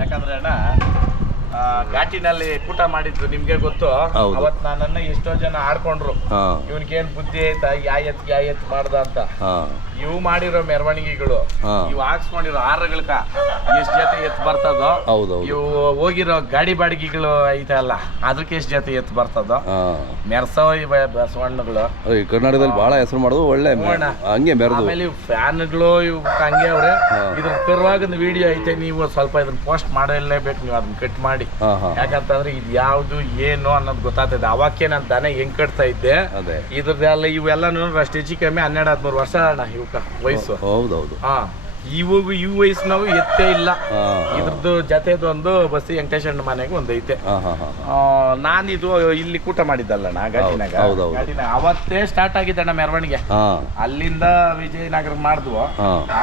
ಯಾಕಂದ್ರೆ ಅಣ್ಣ ಘಾಟಿನಲ್ಲಿ ಕೂಟ ಮಾಡಿದ್ದು ನಿಮ್ಗೆ ಗೊತ್ತು. ಅವತ್ ನನ್ನನ್ನ ಎಷ್ಟೋ ಜನ ಆಡ್ಕೊಂಡ್ರು, ಇವನ್ಗೇನ್ ಬುದ್ಧಿ ಆಯ್ತಾ ಯಾ ಎತ್ ಮಾಡ್ದ ಅಂತ. ಇವು ಮಾಡಿರೋ ಮೆರವಣಿಗೆಗಳು, ಇವು ಹಾಕ್ಸ್ಕೊಂಡಿರೋ ಹಾರಗಳಕ ಎಷ್ಟ್ ಜೊತೆ ಎತ್ ಬರ್ತದೋ, ಇವು ಹೋಗಿರೋ ಗಾಡಿ ಬಾಡಿಗೆಗಳು ಐತಲ್ಲ ಅದಕ್ಕೆ ಎಷ್ಟ್ ಜೊತೆ ಎತ್ ಬರ್ತದೋ ಮೆರ್ಸೋ ಬಸವಣ್ಣಗಳು ಕರ್ನಾಟಕದಲ್ಲಿ ಬಹಳ ಹೆಸರು ಮಾಡೋದು ಒಳ್ಳೆ ಹಂಗೆ ಆಮೇಲೆ ಫ್ಯಾನ್ಗಳು ಇವ್ ಹಂಗೆ ಅವ್ರೆ. ಇದ್ರ ಪರವಾಗಿನ ವಿಡಿಯೋ ಐತೆ, ನೀವು ಸ್ವಲ್ಪ ಇದನ್ನ ಪೋಸ್ಟ್ ಮಾಡಲೇಬೇಕು, ನೀವು ಅದನ್ನ ಕಟ್ ಮಾಡಿ. ಯಾಕಂತಂದ್ರೆ ಇದು ಯಾವ್ದು ಏನು ಅನ್ನೋದು ಗೊತ್ತಾಗ್ತದೆ. ಅವಕ್ಕೆ ನಾನು ದನ ಹೆಂಗ್ ಕಟ್ತಾ ಇದ್ದೆ, ಇದ್ರದ್ದೆಲ್ಲ ಇವೆಲ್ಲ ಅಷ್ಟು ಹೆಚ್ಚು ಕಮ್ಮಿ 12-13 ವರ್ಷ ಅಣ್ಣ ಇವಕ್ಕ ವಯಸ್ಸು. ಹೌದೌದು. ಇವು ವಯಸ್ಸಿನವು ಎತ್ತೇ ಇಲ್ಲ. ಇದ್ರದ್ದು ಜೊತೆದೊಂದು ಬಸ್ಸಿ ವೆಂಕಟೇಶಣ್ಣ ಮನೆಗೆ ಒಂದು ಐತೆ. ನಾನಿದು ಇಲ್ಲಿ ಕೂಟ ಮಾಡಿದ್ದಲ್ಲಣ್ಣ ಘಾಟಿನಾಗ. ಅವತ್ತೇ ಸ್ಟಾರ್ಟ್ ಆಗಿದ್ದಣ್ಣ ಮೆರವಣಿಗೆ. ಅಲ್ಲಿಂದ ವಿಜಯನಗರ ಮಾಡಿದ್ವು.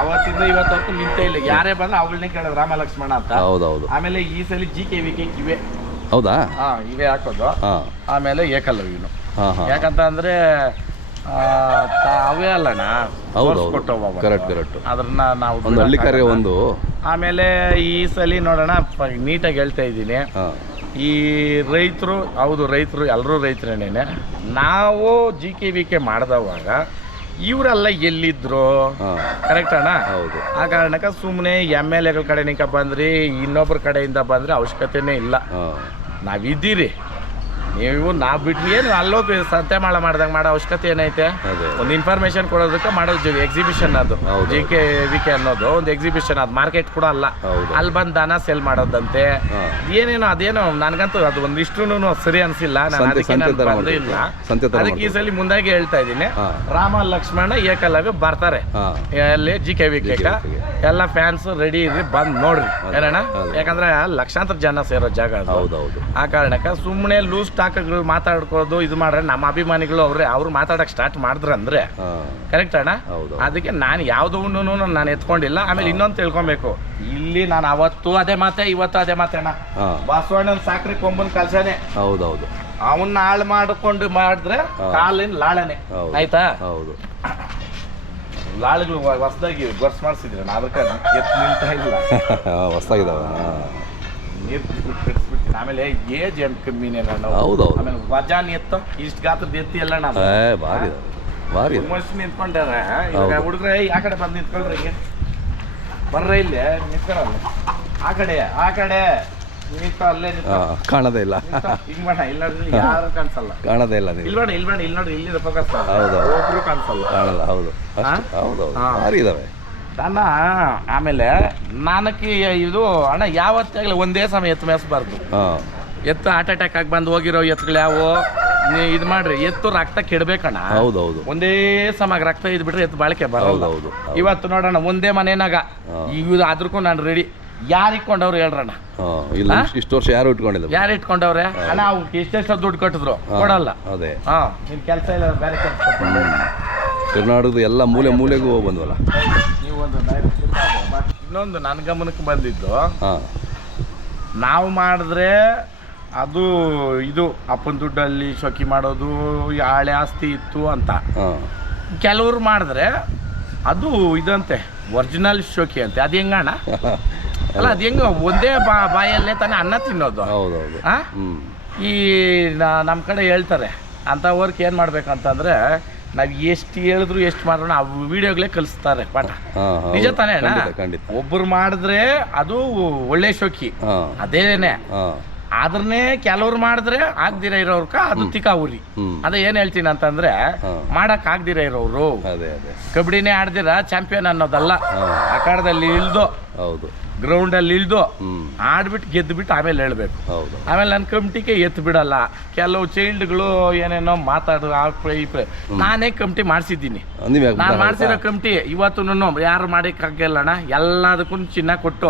ಅವತ್ತಿಂದ ಇವತ್ತವರೆಗೂ ನಿಂತೇ ಇಲ್ಲ. ಯಾರೇ ಬಂದ್ರೆ ಅವಳನ್ನೇ ಕೇಳೋದು ರಾಮ ಲಕ್ಷ್ಮಣ ಅಂತ. ಆಮೇಲೆ ಈ ಸಲ GKVK ಇವೆ. ಹೌದಾ? ಇವೇ ಹಾಕೋದು. ಆಮೇಲೆ ಏಕಲವ್ಯನು. ಯಾಕಂತ ಅಂದ್ರೆ ಅವೇ ಅಲ್ಲಣ್ಣ ಅದನ್ನ ನಾವು ಒಂದು. ಆಮೇಲೆ ಈ ಸಲ ನೋಡೋಣ ನೀಟಾಗಿ ಹೇಳ್ತಾ ಇದ್ದೀನಿ. ಈ ರೈತರು ಹೌದು, ರೈತರು ಎಲ್ಲರೂ ರೈತರೇನೇನೆ. ನಾವು GKVK ಮಾಡಿದವಾಗ ಇವರೆಲ್ಲ ಎಲ್ಲಿದ್ರು, ಕರೆಕ್ಟ್ ಅಣ್ಣ? ಆ ಕಾರಣಕ್ಕೆ ಸುಮ್ಮನೆ MLAಗಳ ಕಡೆನಿಂದ ಬಂದ್ರಿ, ಇನ್ನೊಬ್ಬರ ಕಡೆಯಿಂದ ಬಂದ್ರೆ ಅವಶ್ಯಕತೆನೇ ಇಲ್ಲ. ನಾವಿದ್ದೀರಿ, ನೀವು ನಾವು ಬಿಟ್ಟು ಏನು ಅಲ್ಲೋಗಿ ಸಂತೆ ಮಾಡ್ದಂಗೆ ಮಾಡೋ ಅವಶ್ಯಕತೆ ಏನೈತೆ? ಒಂದು ಇನ್ಫಾರ್ಮೇಶನ್ ಕೊಡೋದಕ್ಕೆ ಮಾಡೋದು ಎಕ್ಸಿಬಿಷನ್. ಅದು GKVK ಅನ್ನೋದು ಒಂದು ಎಕ್ಸಿಬಿಷನ್, ಅದು ಮಾರ್ಕೆಟ್ ಕೂಡ ಅಲ್ಲ. ಅಲ್ಲಿ ಬಂದು ದನ ಸೇಲ್ ಮಾಡೋದಂತೆ ಏನೇನೋ ಅದೇನೋ ನನಗಂತೂ ಅದು ಒಂದಿಷ್ಟು ಸರಿ ಅನ್ಸಿಲ್ಲ. ನಾನು ಅದಕ್ಕೆ ಬಂದೇ ಇಲ್ಲ. ಅದಕ್ಕೆ ಈ ಸಲ ಮುಂದಾಗಿ ಹೇಳ್ತಾ ಇದ್ದೀನಿ, ರಾಮ ಲಕ್ಷ್ಮಣ ಏಕಲವ್ಯ ಬರ್ತಾರೆ ಅಲ್ಲಿ GKVK. ಎಲ್ಲ ಫ್ಯಾನ್ಸ್ ರೆಡಿ ಇದ್ರಿ, ಬಂದ್ ನೋಡ್ರಿ ಏನಣ್ಣ. ಯಾಕಂದ್ರೆ ಲಕ್ಷಾಂತರ ಜನ ಸೇರೋ ಜಾಗ ಅದು. ಆ ಕಾರಣಕ್ಕೆ ಸುಮ್ಮನೆ ಲೂಸ್ ಸ್ಟಾಕ್ಗಳು ಮಾತಾಡ್ಕೋದು ಇದು ಮಾಡ್ರೆ ನಮ್ಮ ಅಭಿಮಾನಿಗಳು ಅವ್ರು ಮಾತಾಡಕ್ ಸ್ಟಾರ್ಟ್ ಮಾಡಿದ್ರಂದ್ರೆ ಕರೆಕ್ಟ್ ಅಣ್ಣ. ಅದಕ್ಕೆ ನಾನು ಯಾವ್ದನ್ನು ನಾನು ಎತ್ಕೊಂಡಿಲ್ಲ. ಆಮೇಲೆ ಇನ್ನೊಂದು ತಿಳ್ಕೊಬೇಕು, ಇಲ್ಲಿ ನಾನು ಅವತ್ತು ಅದೇ ಮಾತೆ ಇವತ್ತು ಅದೇ ಮಾತೆ ಅಣ್ಣ. ಬಸವಣ್ಣನ ಸಾಕ್ರಿ ಕೊಂಬನ್ ಕಲ್ಸನೆ. ಹೌದೌದು. ಅವನ್ನ ಹಾಳು ಮಾಡಿಕೊಂಡು ಮಾಡಿದ್ರೆ ಕಾಲಿನ ಲಾಳನೆ ಆಯ್ತಾ. ಲಾಳುಗಳು ಹೊಸದಾಗಿ ಗೊರ್ಸ್ ಮಾಡಿಸಿದ್ರೆ ಅದಕ್ಕೆ ಎತ್ತು ನಿಲ್ತಾ ಇಲ್ಲ, ಹೊಸದಾಗಿದ್ದಾವ. ನೀರು ಬಿಟ್ಬಿಟ್ಟು ಆಮೇಲೆ ಏಜ್ ಎಂಟು ಕಮ್ಮಿನೇ ನಾನು. ಆಮೇಲೆ ವಜಾನ್ ಎತ್ತು ಇಷ್ಟು ಗಾತ್ರದ ಎತ್ತಿ ಎಲ್ಲ ನಾನು ಮನುಷ್ಯ ನಿಂತ್ಕೊಂಡಾರ. ಇವಾಗ ಹುಡುಗ್ರೆ ಆ ಕಡೆ ಬಂದು ನಿಂತ್ಕೊಳ್ರಿ, ಹಿಂಗೆ ಬರ್ರ ಇಲ್ಲೇ ನಿಂತ್ಕೊಳ್ಳಲ್ಲ. ಆ ಕಡೆ ನಿಂತು ಅಲ್ಲೇ ಕಾಣದೇ ಇಲ್ಲ. ಹಿಂಗ್ ಮಾಡ ಇಲ್ಲ ಯಾರು ಕಾಣಿಸಲ್ಲ, ಕಾಣದೇ ಇಲ್ಲ. ಇಲ್ಬೇಡ ಇಲ್ಲಿ ನೋಡಿ, ಇಲ್ಲಿ ಫೋಕಸ್ ಒಬ್ರು ಕಾಣಿಸಲ್ಲ, ಕಾಣಲ್ಲ. ಹೌದು ಭಾರಿ ಇದಾವೆ ದನ. ಆಮೇಲೆ ನಾನಕ್ಕೆ ಇದು ಅಣ್ಣ ಯಾವತ್ತಾಗಲಿ ಒಂದೇ ಸಮಯ ಎತ್ತು ಮೇಯಿಸ್ಬಾರ್ದು. ಎತ್ತು ಹಾರ್ಟ್ ಅಟ್ಯಾಕ್ ಆಗಿ ಬಂದು ಹೋಗಿರೋ ಎತ್ತುಗಳು ಯಾವು ಇದು ಮಾಡ್ರಿ. ಎತ್ತು ರಕ್ತ ಕೆಡ್ಬೇಕಣ್ಣ. ಒಂದೇ ಸಮ ರಕ್ತ ಇದ್ಬಿಟ್ರೆ ಎತ್ತು ಬಾಳಿಕೆ ಬರಲ್ಲ. ಇವತ್ತು ನೋಡೋಣ ಒಂದೇ ಮನೆನಾಗ ಈಗ ಅದ್ರಕ್ಕೂ ನಾನು ರೆಡಿ. ಯಾರು ಇಟ್ಕೊಂಡವ್ರು ಹೇಳ್ರಣ್ಣ? ಇಷ್ಟು ವರ್ಷ ಯಾರು ಇಟ್ಕೊಂಡವ್ರೆ ಅಣ್ಣ? ಅವ್ರಿಗೆ ಎಷ್ಟೆಷ್ಟು ದುಡ್ಡು ಕಟ್ಟಿದ್ರು ಕೊಡಲ್ಲ. ನಿನ್ ಕೆಲಸ ಇಲ್ಲ, ಬೇರೆ ಕೆಲಸ. ಕರ್ನಾಟಕದ ಎಲ್ಲ ಮೂಲೆಗೂ ಬಂದ್ವಲ್ಲ. ಇನ್ನೊಂದು ನನ್ನ ಗಮನಕ್ಕೆ ಬಂದಿದ್ದು, ನಾವು ಮಾಡಿದ್ರೆ ಅದು ಇದು ಅಪ್ಪನ ದುಡ್ಡಲ್ಲಿ ಶೋಕಿ ಮಾಡೋದು, ಹಳೆ ಆಸ್ತಿ ಇತ್ತು ಅಂತ. ಕೆಲವರು ಮಾಡಿದ್ರೆ ಅದು ಇದಂತೆ ಒರಿಜಿನಲ್ ಶೋಕಿ ಅಂತೆ. ಅದು ಹೆಂಗಣ್ಣ? ಅಲ್ಲ ಅದು ಹೆಂಗ ಒಂದೇ ಬಾಯಲ್ಲೇ ತಾನೇ ಅನ್ನ ತಿನ್ನೋದು. ಈ ನಮ್ಮ ಕಡೆ ಹೇಳ್ತಾರೆ ಅಂಥವ್ರಿಗೆ ಏನು ಮಾಡ್ಬೇಕಂತಂದ್ರೆ, ನಾವು ಎಷ್ಟು ಹೇಳಿದ್ರು ಎಷ್ಟು ಮಾಡೋಣ ಆ ವಿಡಿಯೋಗಳೇ ಕಲಿಸ್ತಾರೆ ಪಾಠ. ನಿಜ ತಾನೇ ಅಣ್ಣ? ಒಬ್ಬರು ಮಾಡಿದ್ರೆ ಅದು ಒಳ್ಳೆ ಶೋಕಿ ಅದೇನೆ. ಅದನ್ನೇ ಕೆಲವ್ರು ಮಾಡಿದ್ರೆ ಆಗ್ದಿರ ಇರೋರ್ಕ ಅದು ತಿಕಾ ಉರಿ. ಅದೇ ಏನ್ ಹೇಳ್ತೀನಿ ಅಂತಂದ್ರೆ, ಮಾಡಕ್ ಆಗ್ದಿರ ಇರೋರು ಕಬಡ್ಡಿನೇ ಆಡ್ದಿರ ಚಾಂಪಿಯನ್ ಅನ್ನೋದಲ್ಲ. ಅಖಾಡದಲ್ಲಿ ಇಳ್ದು ಗ್ರೌಂಡ್ ಅಲ್ಲಿ ಇಳ್ದು ಆಡ್ಬಿಟ್ಟು ಗೆದ್ದುಬಿಟ್ಟು ಆಮೇಲೆ ಹೇಳ್ಬೇಕು. ಆಮೇಲೆ ನನ್ನ ಕಮಿಟಿಗೆ ಎತ್ತು ಬಿಡಲ್ಲ. ಕೆಲವು ಚೈಲ್ಡ್ಗಳು ಏನೇನೋ ಮಾತಾಡು ನಾನೇ ಕಮಿಟಿ ಮಾಡಿಸಿದ್ದೀನಿ. ನಾನು ಮಾಡಿಸಿರೋ ಕಮಿಟಿ ಇವತ್ತು ಯಾರು ಮಾಡಿಕ್ಕಾಗಲ್ಲಣ್ಣ. ಎಲ್ಲದಕ್ಕೂ ಚಿನ್ನ ಕೊಟ್ಟು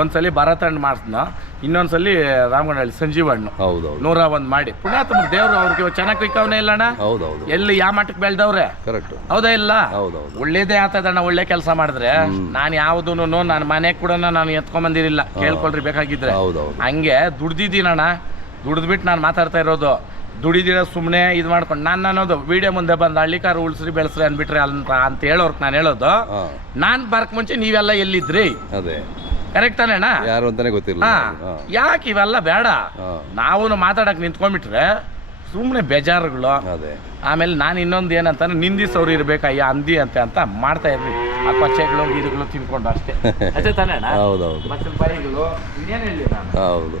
ಒಂದ್ಸಲಿ ಭರತ್ ಹಣ್ಣು ಮಾಡಿಸ್ನ, ಇನ್ನೊಂದ್ಸಲಿ ರಾಮಗನಹಳ್ಳಿ ಸಂಜೀವ್ ಹಣ್ಣು 101 ಮಾಡಿ ಪುಣ್ಯಾತ್ಮ ದೇವ್ರು ಅವ್ರಿಗೆ ಚೆನ್ನಾಗಿ ಇಕ್ಕವನೇ ಇಲ್ಲಣ್ಣ. ಎಲ್ಲಿ ಯಾವ ಮಟ್ಟಕ್ಕೆ ಬೆಳ್ದವ್ರೆ? ಹೌದಾ ಇಲ್ಲ? ಒಳ್ಳೇದೇ ಆಗ್ತದಣ್ಣ ಒಳ್ಳೆ ಕೆಲಸ ಮಾಡಿದ್ರೆ. ನಾನು ಯಾವ್ದೂನು ನನ್ನ ಮನೆ ಕೂಡ ನಾನು ಎತ್ಕೊಂಬಂದಿರಿಲ್ಲ, ಕೇಳ್ಕೊಳ್ರಿ ಬೇಕಾಗಿದ್ರೆ. ಹಂಗೆ ದುಡ್ದಿದ್ದೀನಣ್ಣ, ದುಡ್ದ್ಬಿಟ್ಟು ನಾನು ಮಾತಾಡ್ತಾ ಇರೋದು. ದುಡಿದಿರ ಸುಮ್ಮನೆ ಇದು ಮಾಡ್ಕೊಂಡು ನಾನು ಅನ್ನೋದು ವಿಡಿಯೋ ಮುಂದೆ ಬಂದು ಹಳ್ಳಿಕಾರ ಉಳಿಸ್ರಿ ಬೆಳೆಸ್ರಿ ಅಂದ್ಬಿಟ್ರೆ ಅಂತ ಹೇಳೋರ್ಗೆ ನಾನು ಹೇಳೋದು, ನಾನು ಬರಕ್ ಮುಂಚೆ ನೀವೆಲ್ಲ ಎಲ್ಲಿದ್ರಿ? ಕರೆಕ್ಟ್ ತಾನೇ ಅಣ್ಣ? ಯಾರು ಅಂತಾನೆ ಗೊತ್ತಿರಲಿಲ್ಲ. ಹಾ, ಯಾಕೆ ಇವೆಲ್ಲ ಬೇಡ. ಹಾಂ ನಾವು ಮಾತಾಡಕ್ಕೆ ನಿಂತ್ಕೊಂಡ್ಬಿಟ್ರೆ ಸುಮ್ಮನೆ ಬೇಜಾರುಗಳು. ಅದೇ ಆಮೇಲೆ ನಾನು ಇನ್ನೊಂದು ಏನಂತಾನೆ ನಿಂದಿಸೋರು ಇರ್ಬೇಕು, ಅಯ್ಯ ಅಂದಿ ಅಂತ ಮಾಡ್ತಾ ಇರ್ರಿ. ಆ ಕೊಚ್ಚೆಗಳು ಇದುಗಳು ತಿನ್ಕೊಂಡು ಅಷ್ಟೇ. ಅಷ್ಟೇ ತಾನೇ ಅಣ್ಣ? ಹೌದೌದು ಬಸ್ಸಿನ ಬಾಯಿಗಳು ಇನ್ನೇನು ಹೇಳಿ ನಾನು. ಹೌದು.